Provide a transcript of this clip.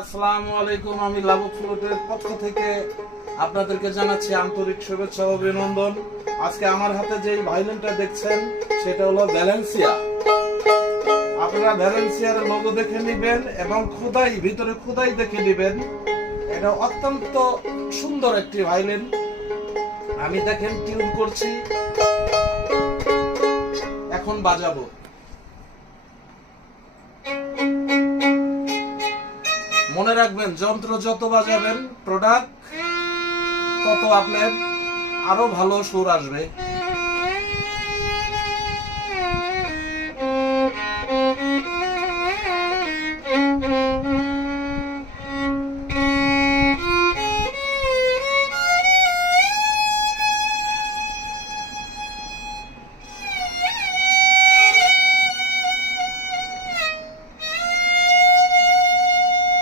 আসসালামু আলাইকুম। আমি লাবক ফ্লুটের পক্ষ থেকে আপনাদেরকে জানাচ্ছি আন্তরিক শুভেচ্ছা ও অভিনন্দন। আজকে আমার হাতে যে ভায়োলিনটা দেখছেন সেটা হলো ভ্যালেন্সিয়া। আপনারা ভ্যালেন্সিয়ার লোগো দেখে নেবেন এবং ভিতরে খোদাই দেখে নেবেন। এটা অত্যন্ত সুন্দর একটি ভায়োলিন। আমি দেখেন টিউন করছি, এখন বাজাবো। মনে রাখবেন, যন্ত্র যত বাজাবেন প্রোডাক্ট তত আপনার আরো ভালো সুর আসবে।